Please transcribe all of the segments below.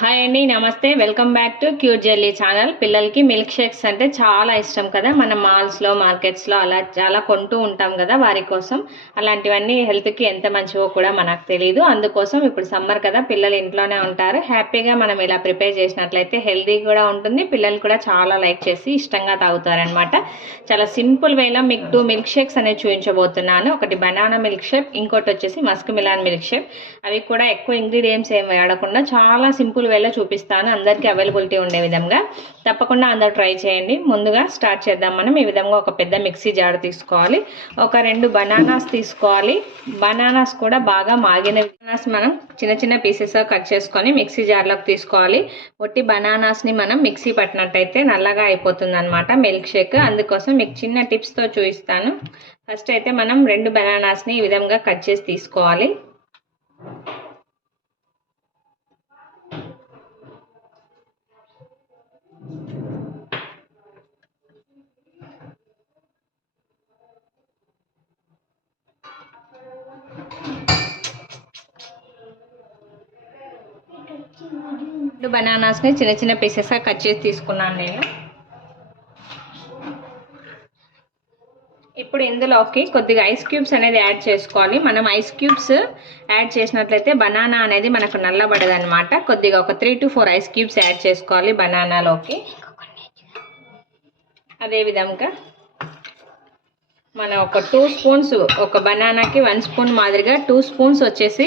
Hi అండి, నమస్తే. Welcome back to cute jelly channel. పిల్లలకి మిల్క్ షేక్స్ అంటే చాలా ఇష్టం కదా. మనం మాల్స్లో, మార్కెట్స్లో అలా చాలా కొంటూ ఉంటాం కదా వారి కోసం. అలాంటివన్నీ హెల్త్కి ఎంత మంచివో కూడా మనకు తెలియదు. అందుకోసం ఇప్పుడు సమ్మర్ కదా, పిల్లలు ఇంట్లోనే ఉంటారు. హ్యాపీగా మనం ఇలా ప్రిపేర్ చేసినట్లయితే హెల్తీ కూడా ఉంటుంది. పిల్లలు కూడా చాలా లైక్ చేసి ఇష్టంగా తాగుతారనమాట. చాలా సింపుల్ వేలో మీకు 2 మిల్క్ షేక్స్ అనేవి చూపించబోతున్నాను. ఒకటి బనానా మిల్క్ షేక్, ఇంకోటి వచ్చేసి మస్క్ మిలాన్ మిల్క్ షేక్. అవి కూడా ఎక్కువ ఇంగ్రీడియంట్స్ ఏం వాడకుండా చాలా సింపుల్ వేలో చూపిస్తాను, అందరికీ అవైలబిలిటీ ఉండే విధంగా. తప్పకుండా అందరూ ట్రై చేయండి. ముందుగా స్టార్ట్ చేద్దాం. మనం ఈ విధంగా ఒక పెద్ద మిక్సీ జార్ తీసుకోవాలి. ఒక 2 బనానాస్ తీసుకోవాలి. బనానాస్ కూడా బాగా మాగిన బనానాస్ మనం చిన్న చిన్న పీసెస్గా కట్ చేసుకొని మిక్సీ జార్లోకి తీసుకోవాలి. ఒట్టి బనానాస్ని మనం మిక్సీ పట్టినట్టయితే నల్లగా అయిపోతుంది అనమాట మిల్క్ షేక్. అందుకోసం మీకు చిన్న టిప్స్తో చూపిస్తాను. ఫస్ట్ అయితే మనం 2 బనానాస్ని ఈ విధంగా కట్ చేసి తీసుకోవాలి. బనానాస్ని చిన్న చిన్న పీసెస్గా కట్ చేసి తీసుకున్నాను నేను. ఇప్పుడు ఇందులోకి కొద్దిగా ఐస్ క్యూబ్స్ అనేది యాడ్ చేసుకోవాలి. మనం ఐస్ క్యూబ్స్ యాడ్ చేసినట్లయితే బనానా అనేది మనకు నల్లబడదు అనమాట. కొద్దిగా ఒక 3 to 4 ఐస్ క్యూబ్స్ యాడ్ చేసుకోవాలి బనానాలోకి. అదేవిధంగా మనం ఒక 2 స్పూన్స్, ఒక బనానాకి 1 స్పూన్ మాదిరిగా 2 స్పూన్స్ వచ్చేసి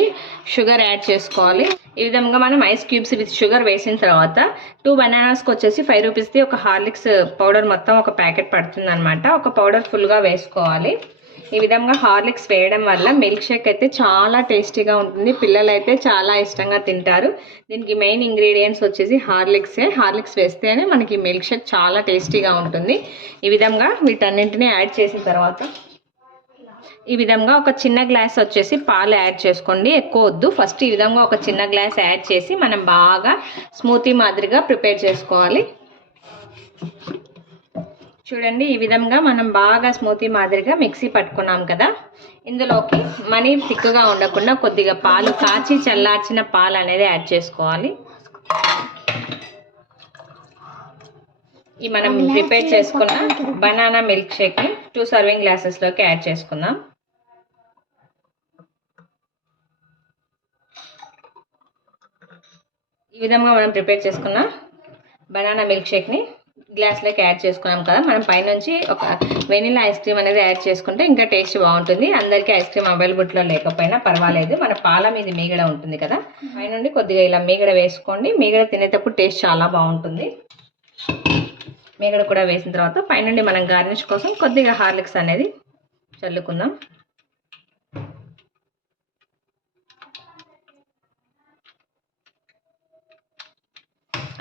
షుగర్ యాడ్ చేసుకోవాలి. ఈ విధంగా మనం ఐస్ క్యూబ్స్ విత్ షుగర్ వేసిన తర్వాత 2 బనానాస్కి వచ్చేసి 5 రూపీస్ది ఒక హార్లిక్స్ పౌడర్ మొత్తం ఒక ప్యాకెట్ పడుతుంది అనమాట. ఒక పౌడర్ ఫుల్గా వేసుకోవాలి. ఈ విధంగా హార్లిక్స్ వేయడం వల్ల మిల్క్ షేక్ అయితే చాలా టేస్టీగా ఉంటుంది. పిల్లలు అయితే చాలా ఇష్టంగా తింటారు. దీనికి మెయిన్ ఇంగ్రీడియంట్స్ వచ్చేసి హార్లిక్సే. హార్లిక్స్ వేస్తేనే మనకి మిల్క్ షేక్ చాలా టేస్టీగా ఉంటుంది. ఈ విధంగా వీటన్నింటినీ యాడ్ చేసిన తర్వాత ఈ విధంగా ఒక చిన్న గ్లాస్ వచ్చేసి పాలు యాడ్ చేసుకోండి, ఎక్కువ వద్దు. ఫస్ట్ ఈ విధంగా ఒక చిన్న గ్లాస్ యాడ్ చేసి మనం బాగా స్మూతీ మాదిరిగా ప్రిపేర్ చేసుకోవాలి. చూడండి, ఈ విధంగా మనం బాగా స్మూతీ మాదిరిగా మిక్సీ పట్టుకున్నాం కదా. ఇందులోకి మనీ థిక్గా ఉండకుండా కొద్దిగా పాలు కాచి చల్లార్చిన పాలు అనేది యాడ్ చేసుకోవాలి. ఈ మనం ప్రిపేర్ చేసుకున్న బనానా మిల్క్ షేక్ని 2 సర్వింగ్ గ్లాసెస్లోకి యాడ్ చేసుకుందాం. ఈ విధంగా మనం ప్రిపేర్ చేసుకున్న బనానా మిల్క్ షేక్ని గ్లాస్లోకి యాడ్ చేసుకున్నాం కదా. మనం పైనుంచి ఒక వెనిలా ఐస్ క్రీమ్ అనేది యాడ్ చేసుకుంటే ఇంకా టేస్ట్ బాగుంటుంది. అందరికీ ఐస్ క్రీమ్ అవైలబుల్లో లేకపోయినా పర్వాలేదు, మన పాల మీద మీగడ ఉంటుంది కదా, పైనుండి కొద్దిగా ఇలా మీగడ వేసుకోండి. మీగడ తినేటప్పుడు టేస్ట్ చాలా బాగుంటుంది. మీగడ కూడా వేసిన తర్వాత పైనుండి మనం గార్నిష్ కోసం కొద్దిగా హార్లిక్స్ అనేది చల్లుకుందాం.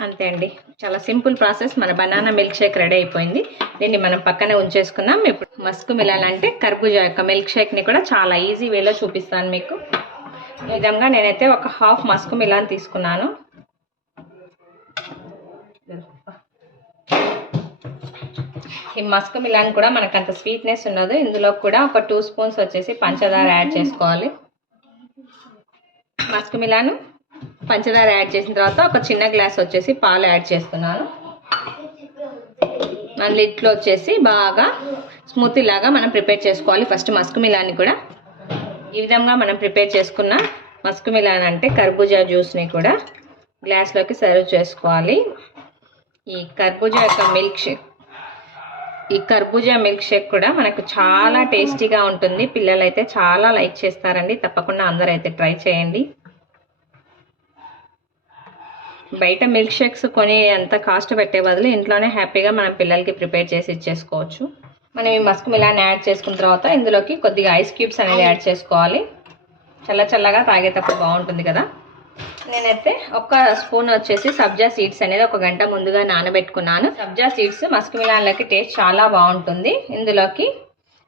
అంతే అండి, చాలా సింపుల్ ప్రాసెస్. మన బనానా మిల్క్ షేక్ రెడీ అయిపోయింది. దీన్ని మనం పక్కనే ఉంచేసుకుందాం. ఇప్పుడు మస్క్ మిలాన్ అంటే కర్బూజా యొక్క మిల్క్ షేక్ని కూడా చాలా ఈజీ వేలో చూపిస్తాను మీకు. ఈ విధంగా నేనైతే ఒక హాఫ్ మస్క్ మిలాన్ తీసుకున్నాను. ఈ మస్క్ మిలాన్ కూడా మనకు అంత స్వీట్నెస్ ఉండదు. ఇందులో కూడా ఒక 2 స్పూన్స్ వచ్చేసి పంచదార యాడ్ చేసుకోవాలి. మస్క్ మిలాన్ పంచదార యాడ్ చేసిన తర్వాత ఒక చిన్న గ్లాస్ వచ్చేసి పాలు యాడ్ చేస్తున్నాను. మళ్ళీ ఇట్లో వచ్చేసి బాగా స్మూతీ లాగా మనం ప్రిపేర్ చేసుకోవాలి. ఫస్ట్ మస్క్ మిలాన్ని కూడా ఈ విధంగా మనం ప్రిపేర్ చేసుకున్న మస్క్ మిలాన్ అంటే కర్బూజా జ్యూస్ని కూడా గ్లాస్లోకి సర్వ్ చేసుకోవాలి. ఈ కర్బూజా యొక్క మిల్క్ షేక్, ఈ కర్బూజా మిల్క్ షేక్ కూడా మనకు చాలా టేస్టీగా ఉంటుంది. పిల్లలు అయితే చాలా లైక్ చేస్తారండి. తప్పకుండా అందరూ అయితే ట్రై చేయండి. బయట మిల్క్ షేక్స్ కొని అంత కాస్ట్ పెట్టే బదులు ఇంట్లోనే హ్యాపీగా మనం పిల్లలకి ప్రిపేర్ చేసి ఇచ్చేసుకోవచ్చు. మనం ఈ మస్క్ మిలాన్ యాడ్ చేసుకున్న తర్వాత ఇందులోకి కొద్దిగా ఐస్ క్యూబ్స్ అనేది యాడ్ చేసుకోవాలి. చల్ల చల్లగా తాగేటప్పుడు బాగుంటుంది కదా. నేనైతే ఒక స్పూన్ వచ్చేసి సబ్జా సీడ్స్ అనేది 1 గంట ముందుగా నానబెట్టుకున్నాను. సబ్జా సీడ్స్ మస్క్ మిలాన్లోకి టేస్ట్ చాలా బాగుంటుంది. ఇందులోకి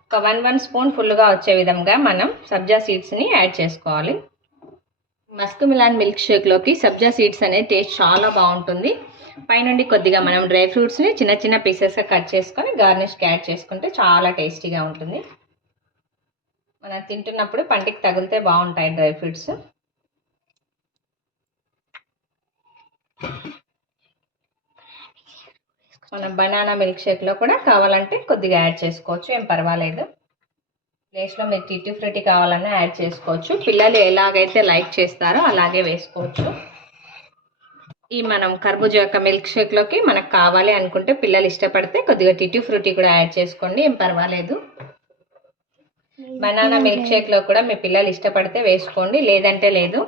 ఒక 1 స్పూన్ ఫుల్గా వచ్చే విధంగా మనం సబ్జా సీడ్స్ని యాడ్ చేసుకోవాలి. మస్క్ మిలాన్ మిల్క్ షేక్లోకి సబ్జా సీడ్స్ అనేది టేస్ట్ చాలా బాగుంటుంది. పైనుండి కొద్దిగా మనం డ్రై ఫ్రూట్స్ని చిన్న చిన్న పీసెస్గా కట్ చేసుకొని గార్నిష్కి యాడ్ చేసుకుంటే చాలా టేస్టీగా ఉంటుంది. మనం తింటున్నప్పుడు పంటికి తగిలితే బాగుంటాయి డ్రై ఫ్రూట్స్. మనం బనానా మిల్క్ షేక్లో కూడా కావాలంటే కొద్దిగా యాడ్ చేసుకోవచ్చు, ఏం పర్వాలేదు. ప్లేస్లో మీరు టిట్టి ఫ్రూటీ కావాలన్నా యాడ్ చేసుకోవచ్చు. పిల్లలు ఎలాగైతే లైక్ చేస్తారో అలాగే వేసుకోవచ్చు. ఈ మనం కర్బూజా యొక్క మిల్క్ షేక్లోకి మనకు కావాలి అనుకుంటే పిల్లలు ఇష్టపడితే కొద్దిగా టిట్టి ఫ్రూటీ కూడా యాడ్ చేసుకోండి, ఏం పర్వాలేదు. బనానా మిల్క్ షేక్లో కూడా మీ పిల్లలు ఇష్టపడితే వేసుకోండి, లేదంటే లేదు.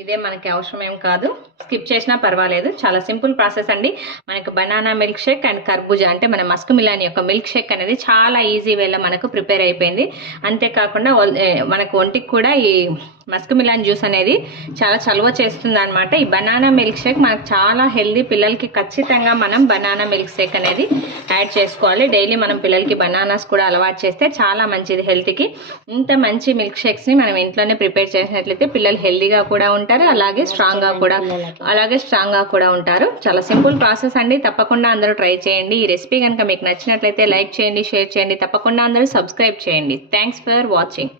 ఇదే మనకి అవసరం ఏం కాదు, స్కిప్ చేసినా పర్వాలేదు. చాలా సింపుల్ ప్రాసెస్ అండి. మనకు బనానా మిల్క్ షేక్ అండ్ కర్బూజా అంటే మన మస్క్ మిలాన్ యొక్క మిల్క్ షేక్ అనేది చాలా ఈజీ వేలో మనకు ప్రిపేర్ అయిపోయింది. అంతేకాకుండా మనకు ఒంటికి కూడా ఈ మస్క్ మిలాన్ జ్యూస్ అనేది చాలా చలువ చేస్తుంది అనమాట. ఈ బనానా మిల్క్ షేక్ మనకు చాలా హెల్దీ. పిల్లలకి ఖచ్చితంగా మనం బనానా మిల్క్ షేక్ అనేది యాడ్ చేసుకోవాలి. డైలీ మనం పిల్లలకి బనానాస్ కూడా అలవాటు చేస్తే చాలా మంచిది హెల్త్కి. ఇంత మంచి మిల్క్ షేక్స్ని మనం ఇంట్లోనే ప్రిపేర్ చేసినట్లయితే పిల్లలు హెల్దీగా కూడా ఉంటారు, అలాగే స్ట్రాంగ్గా కూడా ఉంటారు. చాలా సింపుల్ ప్రాసెస్ అండి, తప్పకుండా అందరూ ట్రై చేయండి. ఈ రెసిపీ కనుక మీకు నచ్చినట్లయితే లైక్ చేయండి, షేర్ చేయండి, తప్పకుండా అందరూ సబ్స్క్రైబ్ చేయండి. Thanks for watching.